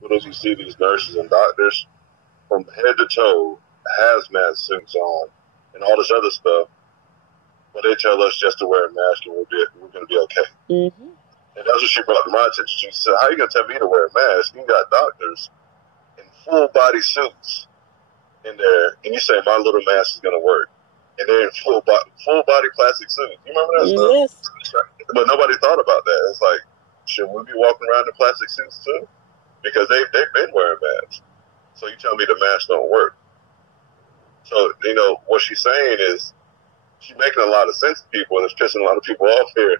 hospitals, you see these nurses and doctors from head to toe, hazmat suits on, and all this other stuff. But they tell us just to wear a mask and we're going to be okay. Mm-hmm. And that's what she brought to my attention. She said, how are you going to tell me to wear a mask? You got doctors in full body suits in there, and you say my little mask is going to work. And they're in full body plastic suits. You remember that stuff? Yes. But nobody thought about that. It's like, should we be walking around in plastic suits too? Because they've been wearing masks. So you tell me the masks don't work. So, what she's saying is she's making a lot of sense to people, and it's pissing a lot of people off here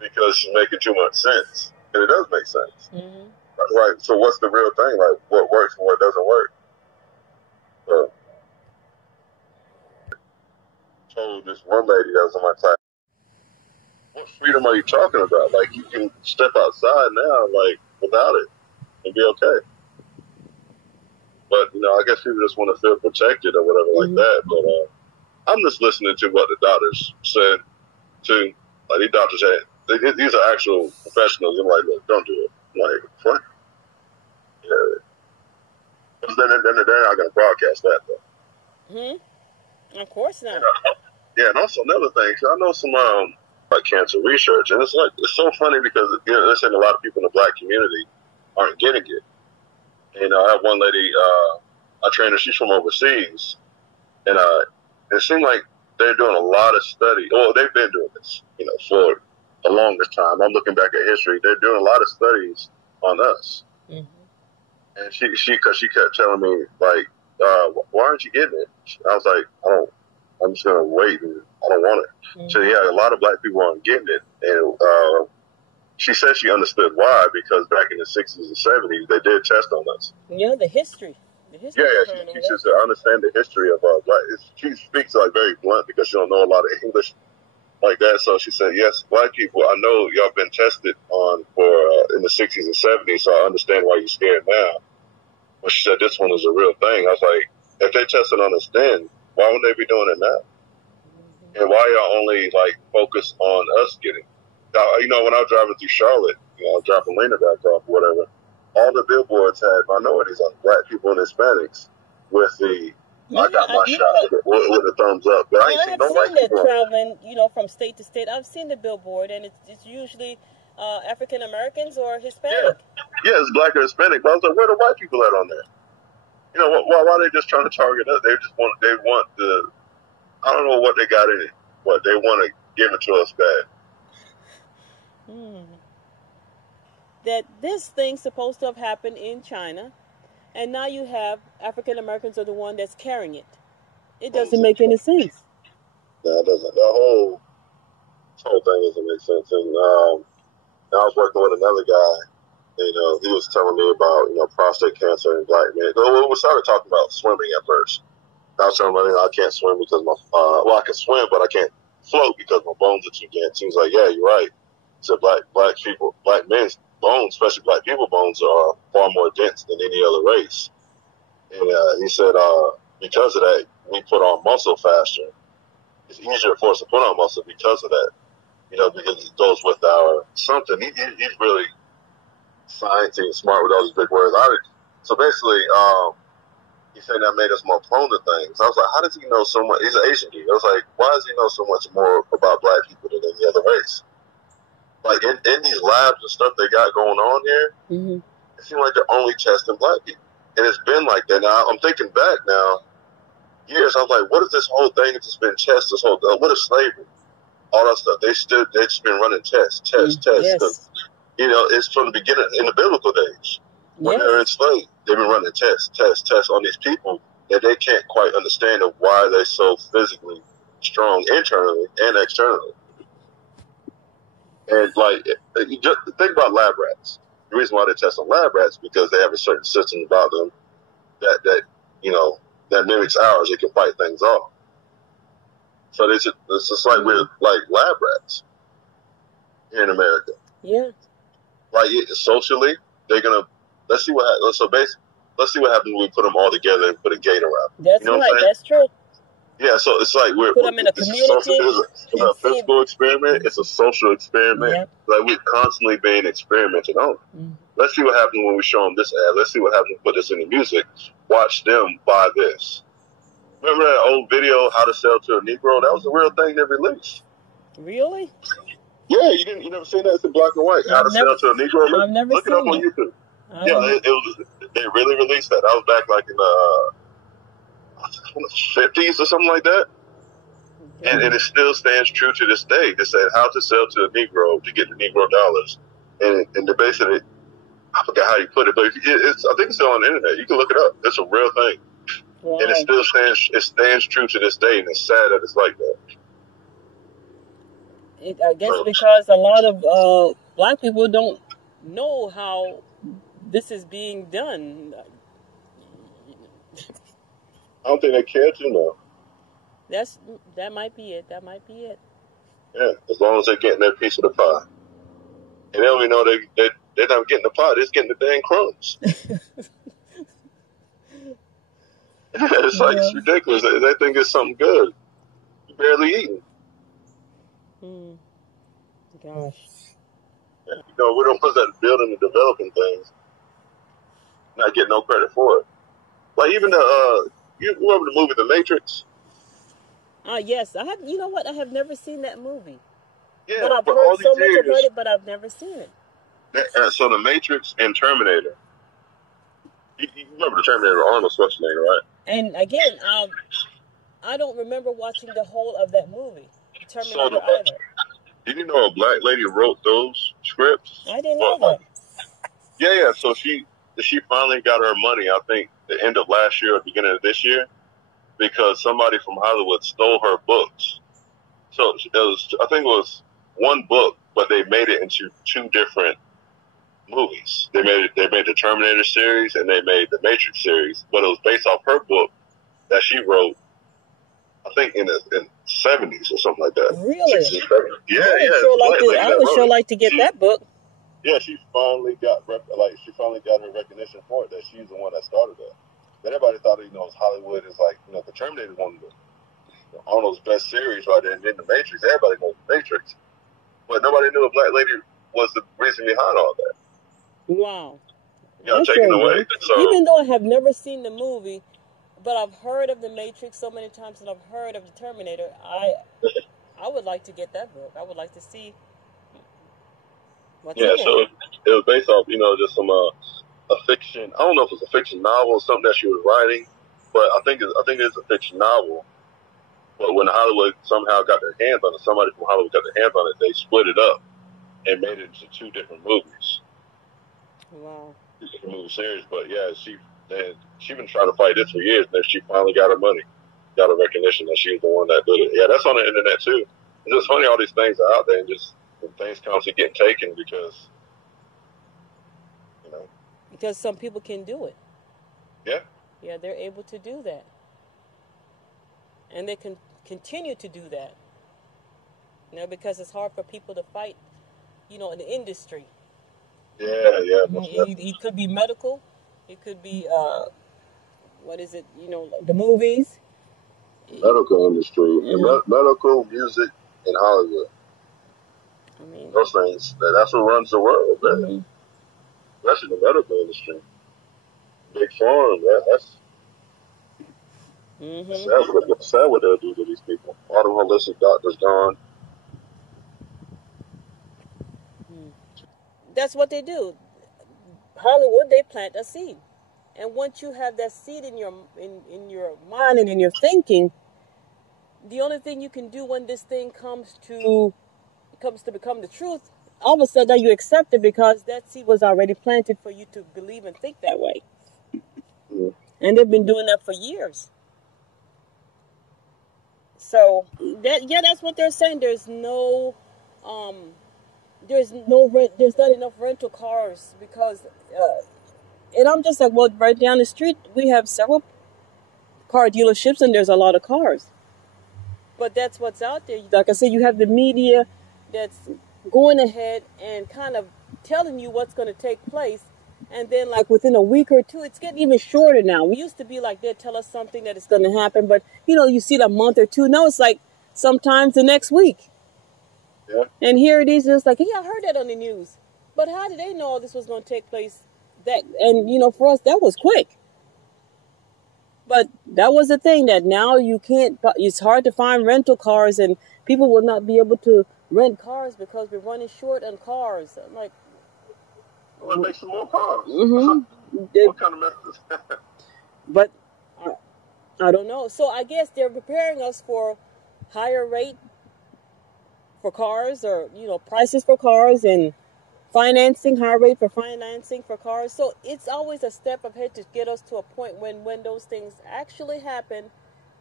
because she's making too much sense. And it does make sense. Mm-hmm. Right. So what's the real thing? Like, what works and what doesn't work? So, told this one lady that was in my class, what freedom are you talking about? Like, you can step outside now, like, without it and be okay. But, I guess people just want to feel protected or whatever like that. But I'm just listening to what the doctors said, too. Like, these doctors these are actual professionals. I'm like, look, don't do it. I'm like, what? Yeah. But then they're not going to broadcast that, though. Mm-hmm. Of course not. Yeah, and also another thing, I know some like cancer research, and it's so funny because they're saying a lot of people in the black community aren't getting it. And I have one lady, I trained her, she's from overseas, and it seemed like they're doing a lot of study. Well, they've been doing this, for the longest time. I'm looking back at history. They're doing a lot of studies on us. Mm-hmm. And she kept telling me, like, why aren't you getting it? I was like, I'm just going to wait, and I don't want it. Mm-hmm. So, yeah, a lot of black people aren't getting it. And she said she understood why, because back in the 60s and 70s, they did test on us. Yeah, the history. Yeah, she teaches to understand the history of black. She speaks, like, very blunt because she don't know a lot of English like that. So she said, yes, black people, I know y'all been tested on in the 60s and 70s, so I understand why you're scared now. But she said this one is a real thing. I was like, if they tested on us then, why wouldn't they be doing it now? Mm-hmm. And why y'all only, like, focus on us getting it? When I was driving through Charlotte, dropping Lena back off or whatever, all the billboards had minorities on, black people and Hispanics with the I got my shot with the thumbs up. But I ain't seen no white people traveling, from state to state. I've seen the billboard, and it's usually African Americans or Hispanic. Yeah, it's black or Hispanic. But I was like, where the white people at on there? Why are they just trying to target us? They want the, I don't know what they got in it. What they want to give it to us bad. That this thing's supposed to have happened in China, and now you have African Americans are the one that's carrying it. It doesn't make any sense. No, it doesn't. The whole thing doesn't make sense. And I was working with another guy, and he was telling me about prostate cancer in black men. We started talking about swimming at first. I was telling him I can't swim because I can swim, but I can't float because my bones are too dense. He was like, yeah, you're right. So black men's bones, especially black people bones, are far more dense than any other race. And he said because of that, we put on muscle faster. It's easier for us to put on muscle because of that. Because it goes with our something. He's really sciencey and smart with all these big words. So basically, he said that made us more prone to things. I was like, how does he know so much? He's an Asian dude. I was like, why does he know so much more about black people than any other race? Like, in these labs and stuff they got going on here, it seems like they're only testing black people. And it's been like that. Now, I'm thinking back now, years, I was like, what is this whole thing that's just been tested, what is slavery? All that stuff. They've just been running tests. Yes. Because, it's from the beginning, in the biblical days, when they were enslaved, they've been running tests on these people that they can't quite understand of why they're so physically strong internally and externally. And, like, you just think about lab rats. The reason why they test on lab rats is because they have a certain system about them that mimics ours. It can fight things off. So it's just like we're like lab rats here in America. Yeah. Like, socially, they're going to, let's see what happens when we put them all together and put a gate around them. That's right. That's true. Yeah, so it's like put them in a community. It's a physical experiment. It's a social experiment. Yep. Like, we're constantly being experimented on. let's see what happens when we show them this ad. Let's see what happens when we put this in the music. Watch them buy this. Remember that old video, How to Sell to a Negro? That was a real thing they released. Really? Yeah, you never seen that? It's in black and white. How to Sell to a Negro? I've never Look it up on YouTube. Yeah, they really released that. That was back like in the 50s or something like that. And it still stands true to this day. They said how to sell to a Negro to get the Negro dollars. And they're basically, I forgot how you put it, but I think it's still on the internet. You can look it up. It's a real thing. Wow. And it stands true to this day, and it's sad that it's like that. I guess because a lot of black people don't know how this is being done. I don't think they care to know. That might be it. That might be it. Yeah, as long as they're getting their piece of the pie. And they don't even know they're not getting the pie, they're just getting the dang crumbs. It's like, it's ridiculous. They think it's something good. You're barely eating. Gosh. You know, we don't put that building and developing things. Not getting no credit for it. Like even you remember the movie The Matrix? Yes, I have. You know what? I have never seen that movie. Yeah, but I've heard so much about it, but I've never seen it. So The Matrix and Terminator. You remember the Terminator, Arnold Schwarzenegger, right? And again, I don't remember watching the whole of that movie, Terminator either. Did you know a black lady wrote those scripts? I didn't know that. Yeah. So she finally got her money, I think, the end of last year or beginning of this year, because somebody from Hollywood stole her books. So I think it was one book, but they made it into two different movies. They made the Terminator series and they made the Matrix series, but it was based off her book that she wrote, I think in the 70s or something like that. Really? 60s, 70s. Yeah. I would sure like to get that book. Yeah, she finally got her recognition for it, that she's the one that started that. But everybody thought, Hollywood is like, the Terminator is one of Arnold's best series right there, and then the Matrix. Everybody knows the Matrix. But nobody knew a black lady was the reason behind all that. Wow. Taken away. So, even though I have never seen the movie, but I've heard of the Matrix so many times, and I've heard of the Terminator, I would like to get that book. I would like to see what's in it. So it was based off, just some a fiction. I don't know if it's a fiction novel or something that she was writing, but I think it's a fiction novel. But when Hollywood somehow got their hands on it, somebody from Hollywood got their hands on it, they split it up and made it into two different movies. Wow. Two different movie series. But yeah, she been trying to fight this for years, and then she finally got her money, got her recognition that she was the one that did it. Yeah, that's on the internet too. It's just funny all these things are out there, and just things constantly getting taken because because some people can do it. Yeah. Yeah, they're able to do that. And they can continue to do that. Because it's hard for people to fight, in the industry. Yeah. It could be medical. It could be, the movies. Medical industry. Medical, music, and Hollywood. Those things, that's what runs the world, man. Especially the medical industry. Big Pharma, that's sad what they'll do to these people. All the holistic doctors gone. That's what they do. Hollywood, they plant a seed. And once you have that seed in your mind and in your thinking, the only thing you can do when this thing comes to become the truth, all of a sudden you accept it because that seed was already planted for you to believe and think that way. And they've been doing that for years. So that's what they're saying. There's not enough rental cars because, and I'm just like, well, right down the street we have several car dealerships and there's a lot of cars. But that's what's out there. Like I said, you have the media that's going ahead and kind of telling you what's going to take place. And then like within a week or two, it's getting even shorter now. We used to be like, they'd tell us something that is going to happen. But, you see it a month or two. Now it's like sometimes the next week. Yeah. And here it is. It's like, hey, I heard that on the news. But how did they know all this was going to take place? And for us, that was quick. But that was the thing, that now you can't. It's hard to find rental cars, and people will not be able to rent cars because we're running short on cars. I'm like, well, make some more cars. Mm-hmm. What kind of mess is that? But I don't know. So I guess they're preparing us for higher rate for cars, or prices for cars, and higher rate for financing for cars. So it's always a step ahead to get us to a point when those things actually happen,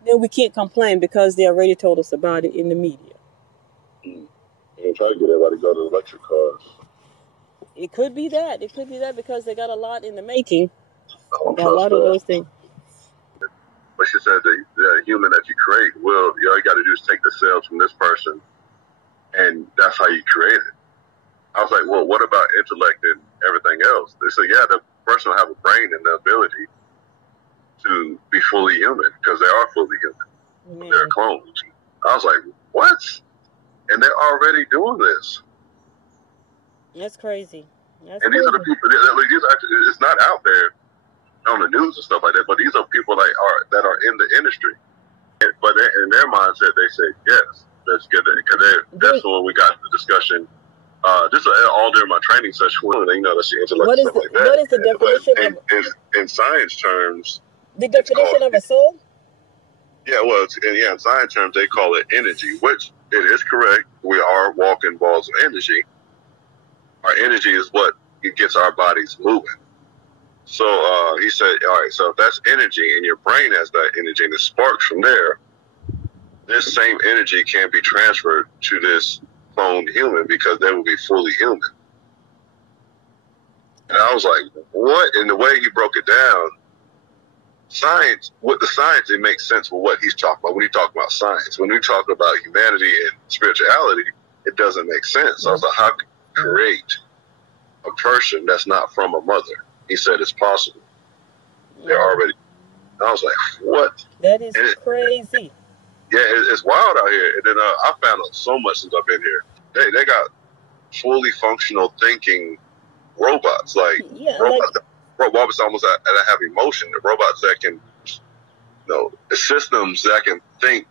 then we can't complain because they already told us about it in the media. They try to get everybody to go to electric cars. It could be that. It could be that because they got a lot in the making. Got a lot of those things. But she said the human that you create, all you got to do is take the cells from this person, and that's how you create it. I was like, well, what about intellect and everything else? They said, yeah, the person will have a brain and the ability to be fully human because they are fully human. Mm. They're clones. I was like, what? And they're already doing this. That's crazy. These are the people. It's not out there on the news and stuff like that, but these are people that are in the industry. But in their mindset, they say, yes, let's get it. Because that's when we got the discussion. This is all during my training session. That's the intellect and stuff like that. What is the definition in science terms? The definition of a soul? Yeah, well, in science terms, they call it energy, which it is correct. We are walking balls of energy. Our energy is what gets our bodies moving. So he said, all right, so if that's energy and your brain has that energy and it sparks from there, this same energy can be transferred to this cloned human because they will be fully human. And I was like, what? And the way he broke it down, with the science, it makes sense for what he's talking about when he talks about science. When we talk about humanity and spirituality, it doesn't make sense. Mm-hmm. I was like, how can you create a person that's not from a mother? He said it's possible. Mm-hmm. They're already. I was like, what? That is crazy. Yeah, it's wild out here. And then I found out so much since I've been here. They got fully functional thinking robots, robots almost that have emotion. The robots that can, the systems that can think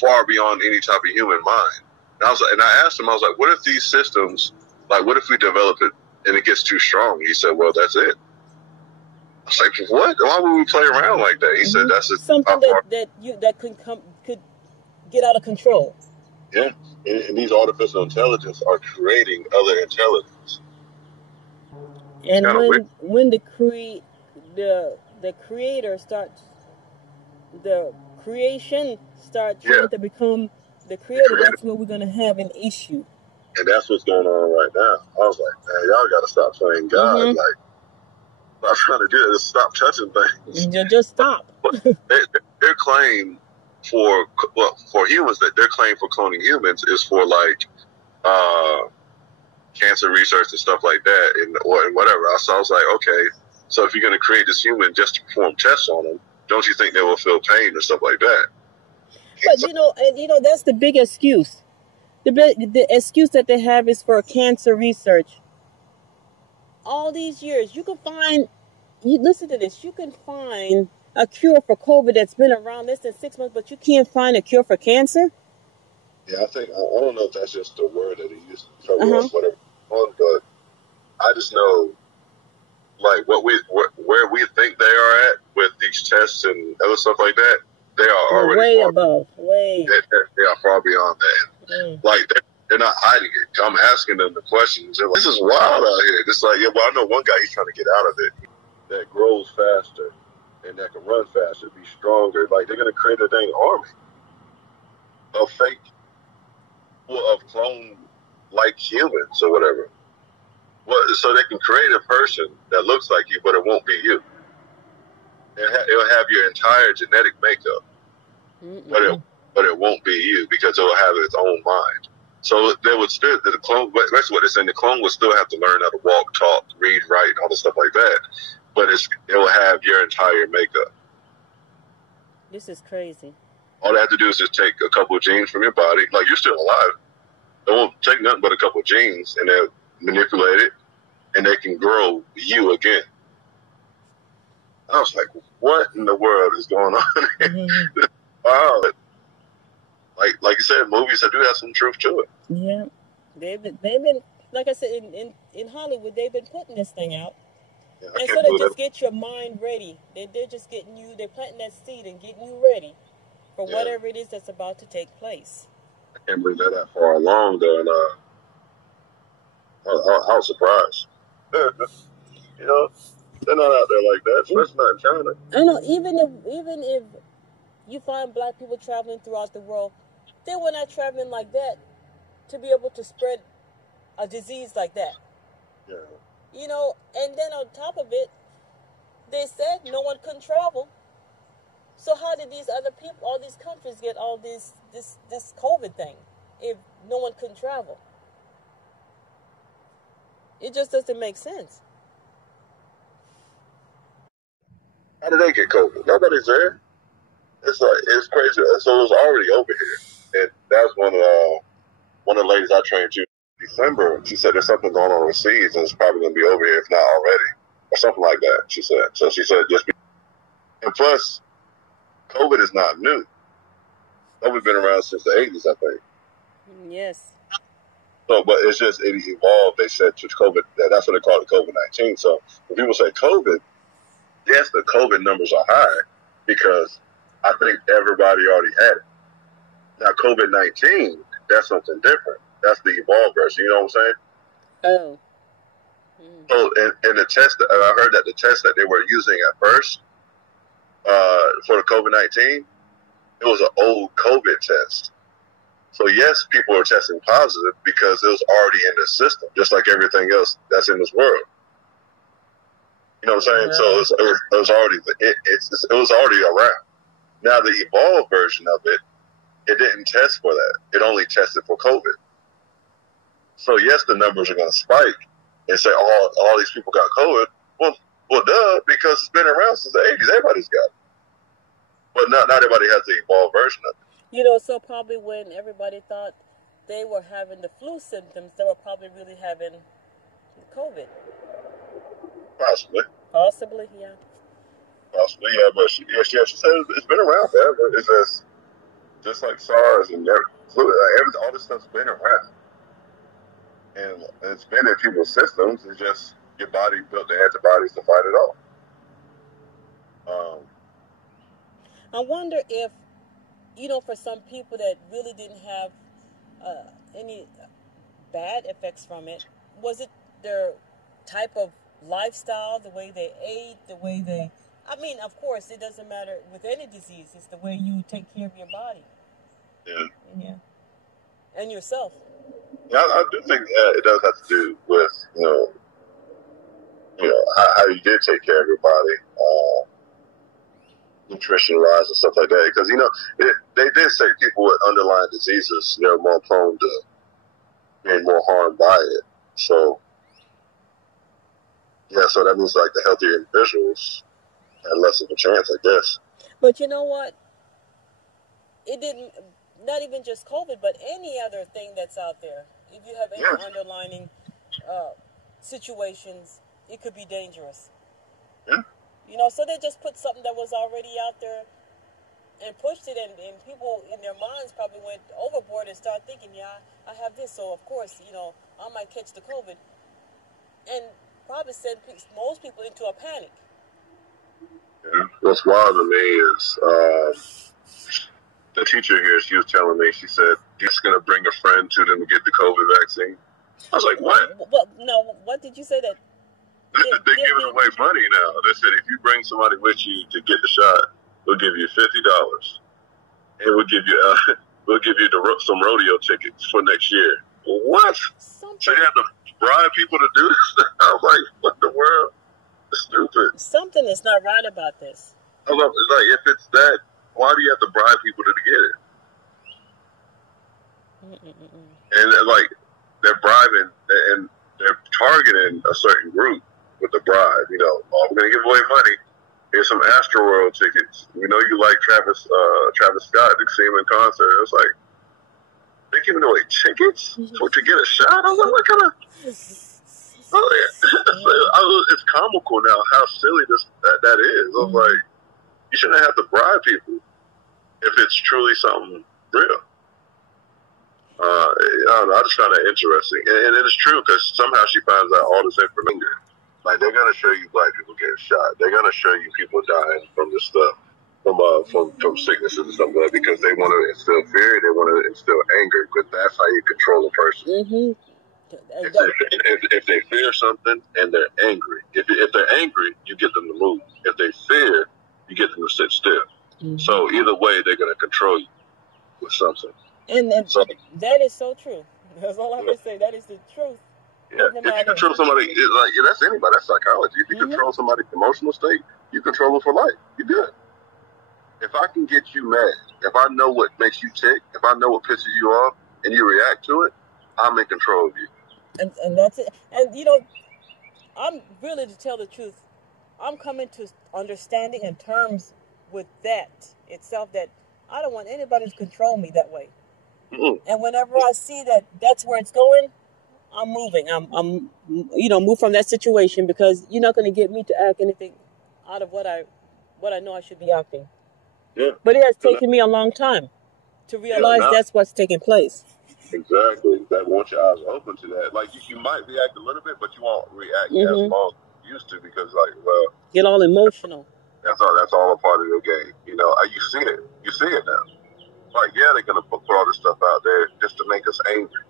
far beyond any type of human mind. And I asked him, I was like, what if these systems, what if we develop it and it gets too strong? He said, well, that's it. I was like, what? Why would we play around like that? He said, that's something that could get out of control. Yeah, and these artificial intelligence are creating other intelligence. And when the creator starts, the creation starts trying to become the creator, that's where we're going to have an issue. And that's what's going on right now. I was like, man, y'all got to stop playing God. Mm-hmm. Stop trying to do this. Stop touching things. Just stop. Their claim for humans, that their claim for cloning humans is for cancer research and stuff like that, and whatever. So I was like, okay, so if you're going to create this human just to perform tests on them, don't you think they will feel pain and stuff like that? But that's the big excuse. The excuse that they have is for cancer research. All these years, listen to this, you can find a cure for COVID that's been around less than 6 months, but you can't find a cure for cancer? Yeah, I don't know if that's just the word that he used to cover up whatever, but I just know, where we think they are at with these tests and other stuff like that, they are already way above. They are far beyond that. They're not hiding it. I'm asking them the questions. They're like, this is wild out here. It's like, I know one guy, he's trying to get out of it. That grows faster and that can run faster, be stronger. They're going to create a dang army of fake, of clone-like humans or whatever. Well, so they can create a person that looks like you, but it won't be you. It'll have your entire genetic makeup, but it won't be you because it will have its own mind. So they would still, the clone, that's what they're saying, the clone would still have to learn how to walk, talk, read, write, and all the stuff like that. But it will have your entire makeup. This is crazy. All they have to do is just take a couple of genes from your body. You're still alive. They won't take nothing but a couple of genes, and manipulate it, and they can grow you again. I was like, what in the world is going on? Mm-hmm. Wow. Like you said, movies that do have some truth to it. Yeah, they've been like I said in Hollywood, they've been putting this thing out, Yeah, and so they just get your mind ready. They're just getting you. They're planting that seed and getting you ready for whatever it is that's about to take place. I can't believe that far along though, and I was surprised. You know, they're not out there like that, especially not in China. I know. Even if you find black people traveling throughout the world, they were not traveling like that to be able to spread a disease like that. Yeah. You know, and then on top of it, they said no one couldn't travel. So how did these other people, all these countries, get all this COVID thing if no one couldn't travel? It just doesn't make sense. How did they get COVID? Nobody's there. It's crazy. So it was already over here, and that's one of the ladies I trained to in December. She said there's something going on overseas, and it's probably going to be over here if not already, or something like that. She said. So she said and plus, COVID is not new. COVID's been around since the 80s, I think. Yes. So, but it's just it evolved. They said to COVID. That's what they call it, COVID-19. So when people say COVID, yes, the COVID numbers are high because I think everybody already had it. Now, COVID-19, that's something different. That's the evolved version. You know what I'm saying? Oh. So, and the test, and I heard that the test that they were using at first for the COVID-19, it was an old COVID test. So, yes, people were testing positive because it was already in the system, just like everything else that's in this world. You know what I'm saying? Yeah. So it was already around. Now the evolved version of it, it didn't test for that. It only tested for COVID. So yes, the numbers are going to spike and say, all these people got COVID. Well, duh, because it's been around since the 80s. Everybody's got it. But not everybody has the evolved version of it. You know, so probably when everybody thought they were having the flu symptoms, they were probably really having COVID. Possibly. Possibly, yeah. Possibly, yeah. But she said it's been around forever. It's just like SARS and flu. All this stuff's been around. And it's been in people's systems. It's just your body built the antibodies to fight it off. I wonder if, you know, for some people that really didn't have any bad effects from it, was it their type of lifestyle, the way they ate, the way they... I mean, of course, it doesn't matter with any disease. It's the way you take care of your body. Yeah. Yeah. And yourself. Yeah, I do think it does have to do with, you know how you did take care of your body, nutrition-wise and stuff like that. Because, you know, they did say people with underlying diseases, they're more prone to being more harmed by it. So, yeah, so that means, like, the healthier individuals had less of a chance, I guess. But you know what? It didn't... Not even just COVID, but any other thing that's out there. If you have any underlying situations, it could be dangerous. Yeah. You know, so they just put something that was already out there and pushed it, and people in their minds probably went overboard and started thinking, yeah, I have this, so of course, you know, I might catch the COVID. And probably sent most people into a panic. Yeah. What's wild to me is... the teacher here, she was telling me, she said, he's going to bring a friend to them to get the COVID vaccine. I was like, what? Well, no, what did you say that? They're giving away money now. They said, if you bring somebody with you to get the shot, we'll give you $50. And we'll give you some rodeo tickets for next year. What? So you have to bribe people to do this? I was like, what the world? It's stupid. Something is not right about this. I love it. Like, if it's that, why do you have to bribe people to get it? And like they're bribing and they're targeting a certain group with the bribe. You know, oh, we're gonna give away money. Here's some Astroworld tickets. We know you like Travis Scott to see him in concert. It's like they're giving away tickets to get a shot. I was like, what kind of? It's comical now how silly that is. I was like, you shouldn't have to bribe people if it's truly something real. I don't know. I just found that interesting, and it's true because somehow she finds out all this information. Like they're gonna show you black people getting shot. They're gonna show you people dying from this stuff, from sicknesses and stuff like that, because they want to instill fear. They want to instill anger, because that's how you control a person. If they fear something and they're angry, if they're angry, you get them to move. If they fear, you get them to sit still. So either way, they're gonna control you with something. And so, that is so true. That's all I have to say. That is the truth. Yeah, if you control somebody, that's anybody. That's psychology. If you control somebody's emotional state, you control them for life. You're good. If I can get you mad, if I know what makes you tick, if I know what pisses you off, and you react to it, I'm in control of you. And that's it. And I'm really, to tell the truth, I'm coming to understanding and terms with that itself, that I don't want anybody to control me that way. And whenever I see that that's where it's going, I'm moving. I'm move from that situation, because you're not going to get me to act anything out of what I know I should be acting. Yeah. But it has taken me a long time to realize that's what's taking place. Exactly. That once your eyes are open to that, like you might react a little bit, but you won't react as long as you used to, because get all emotional. That's all a part of your game. You see it now. Like, yeah, they're gonna put all this stuff out there just to make us angry.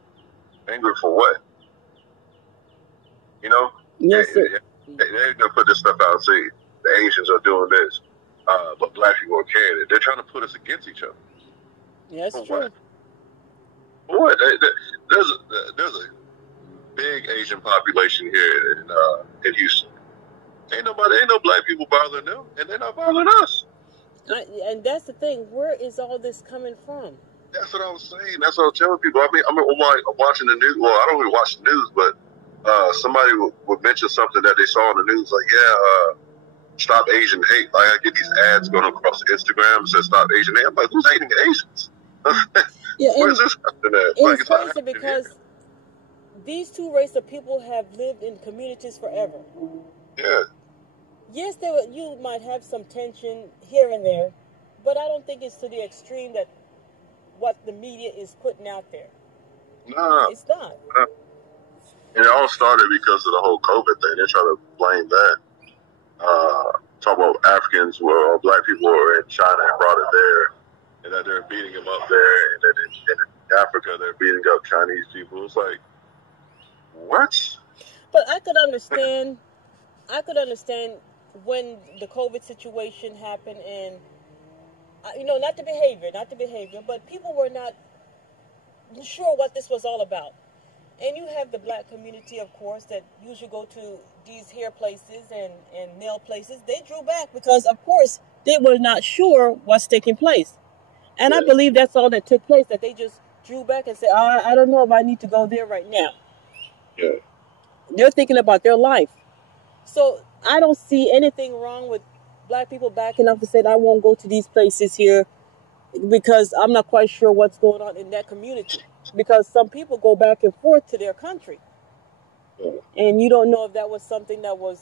Angry for what? Yes, sir. They're gonna put this stuff out. See, the Asians are doing this, but black people are carrying it. They're trying to put us against each other. Yeah, that's true. What? There's a big Asian population here in Houston. Ain't no black people bothering them, and they're not bothering us. And that's the thing. Where is all this coming from? That's what I was saying. That's what I was telling people. I mean, I'm watching the news. Well, I don't really watch the news, but somebody would mention something that they saw on the news, like, stop Asian hate. Like, I get these ads going across Instagram that says stop Asian hate. I'm like, who's hating Asians? Where's this happening at? It's crazy because these two races of people have lived in communities forever. Yeah. Yes, you might have some tension here and there, but I don't think it's to the extreme that what the media is putting out there. No. It's not. And it all started because of the whole COVID thing. They're trying to blame that. Talk about Africans or black people were in China and brought it there, and that they're beating them up there, and then in Africa they're beating up Chinese people. It's like, what? But I could understand when the COVID situation happened, and not the behavior, but people were not sure what this was all about. And you have the black community, of course, that usually go to these hair places and nail places. They drew back because, of course, they were not sure what's taking place. And I believe that's all that took place, that they just drew back and said, I don't know if I need to go there right now. Yeah. They're thinking about their life. So I don't see anything wrong with black people backing up and saying, I won't go to these places here because I'm not quite sure what's going on in that community. Because some people go back and forth to their country. And you don't know if that was something that was,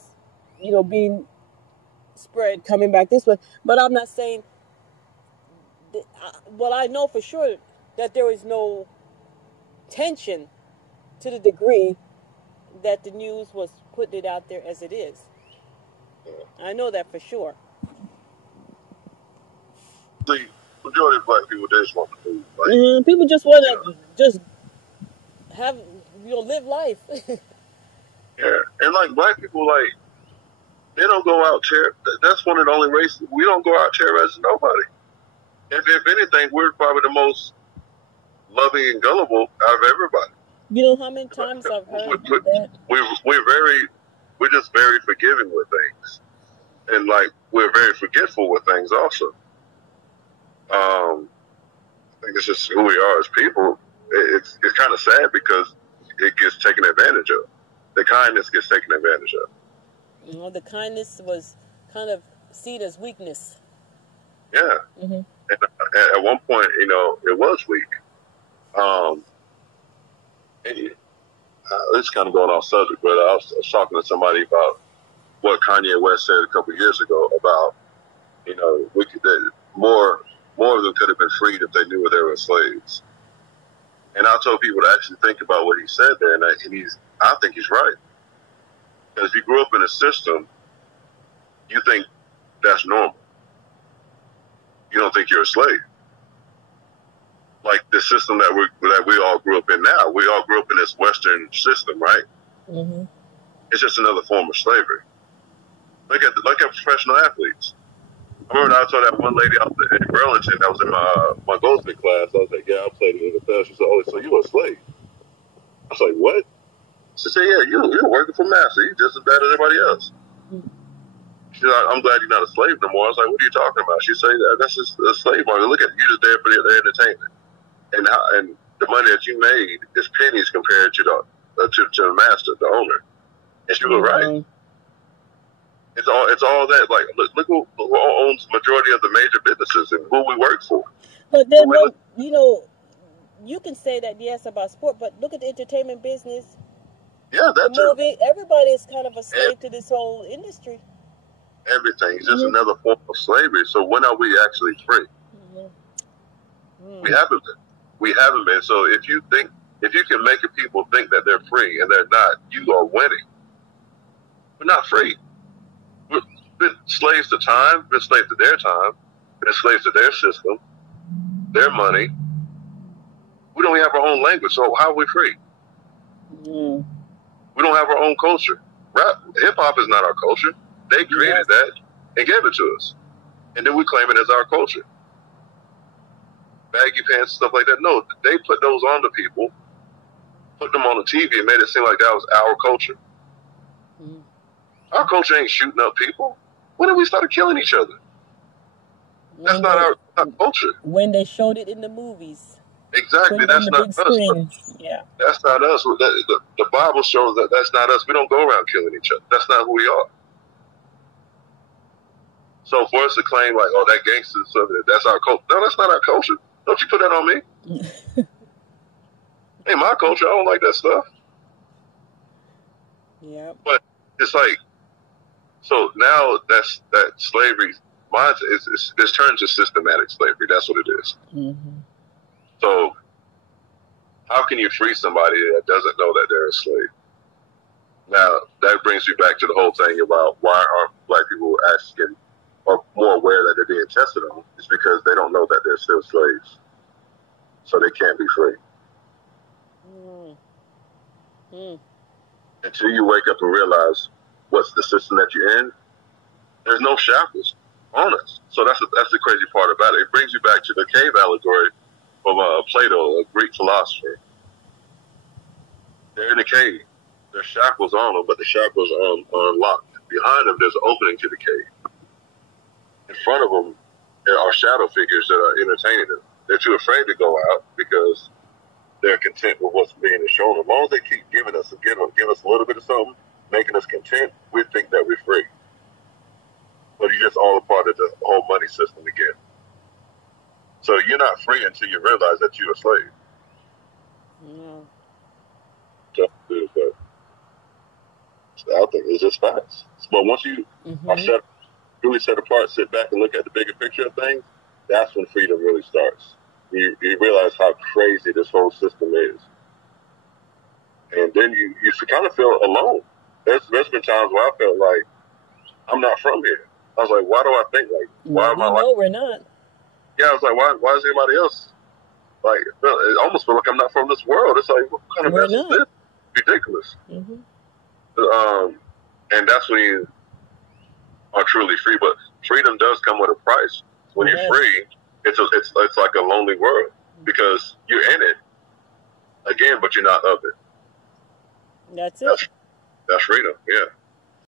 being spread coming back this way. But I'm not saying, I know for sure that there is no tension to the degree that the news was putting it out there as it is. I know that for sure. The majority of black people, they just want to move. People just want to have, live life. Yeah, and like black people, like, they don't go out that's one of the only races, we don't go out terrorizing nobody. If anything, we're probably the most loving and gullible out of everybody. You know how many times I've heard that? We're just very forgiving with things. And like, we're very forgetful with things also. I think it's just who we are as people. It's kind of sad because it gets taken advantage of. The kindness gets taken advantage of. The kindness was kind of seen as weakness. Yeah. Mm-hmm. And at one point, it was weak. And It's kind of going off subject, but I was talking to somebody about what Kanye West said a couple of years ago about, that more of them could have been freed if they knew they were slaves. And I told people to actually think about what he said there, and I think he's right. Because if you grew up in a system, you think that's normal. You don't think you're a slave. Like the system that we all grew up in now. We all grew up in this Western system, right? Mm-hmm. It's just another form of slavery. Look at professional athletes. I remember I told that one lady out in Burlington that was in my Goldsmith class. I was like, yeah, I played in the NFL. She said, oh, so you a slave? I was like, what? She said, yeah, you're working for Master. You're just as bad as everybody else. She said, I'm glad you're not a slave no more. I was like, what are you talking about? She said, that's just a slave market. Look at it. You're just there for the entertainment. And the money that you made is pennies compared to the master, the owner. And she was right. It's all that. Like, look who owns the majority of the major businesses and who we work for. But then, you can say that, yes, about sport, but look at the entertainment business. Yeah, that's the movie. Everybody is kind of a slave to this whole industry. Everything. It's just another form of slavery. So when are we actually free? We haven't been. We haven't been. So if you can make people think that they're free and they're not, you are winning. We're not free. We've been slaves to time, been slaves to their time, been slaves to their system, their money. We don't have our own language, so how are we free? We don't have our own culture. Hip-hop is not our culture. They created that and gave it to us. And then we claim it as our culture. Baggy pants, stuff like that. No, they put those on the people, put them on the TV and made it seem like that was our culture. Our culture ain't shooting up people. When did we start killing each other? That's not our culture. When they showed it in the movies. Exactly. That's not us. Yeah. That's not us. The Bible shows that that's not us. We don't go around killing each other. That's not who we are. So for us to claim like, oh, that gangster stuff, that's our culture. No, that's not our culture. Don't you put that on me. Ain't my culture. I don't like that stuff. Yeah. But it's like, so now that slavery mindset it's turned to systematic slavery. That's what it is. So how can you free somebody that doesn't know that they're a slave? Now, that brings you back to the whole thing about why aren't black people asking or more aware that they're being tested on. It's because they don't know that they're still slaves. So they can't be free. Until you wake up and realize what's the system that you're in, there's no shackles on us. So that's the crazy part about it. It brings you back to the cave allegory from Plato, a Greek philosopher. They're in a cave. There's shackles on them, but the shackles are unlocked. Behind them, there's an opening to the cave. In front of them, there are shadow figures that are entertaining them. They're too afraid to go out because they're content with what's being shown. As long as they keep giving us a little bit of something, making us content, we think that we're free. But it's just all a part of the whole money system again. So you're not free until you realize that you're a slave. I think it's just facts. But once you are really set apart, sit back and look at the bigger picture of things, that's when freedom really starts. You realize how crazy this whole system is. And then you kind of feel alone. There's been times where I felt like I'm not from here. I was like, why do I think like, why am I like? No, we're not. Yeah, I was like, why is anybody else? Like, it almost feel like I'm not from this world. It's like, what kind of mess is this? Ridiculous. And that's when you are truly free. But freedom does come with a price. When you're free, it's like a lonely world because you're in it again, but you're not of it. That's it. That's freedom. Yeah.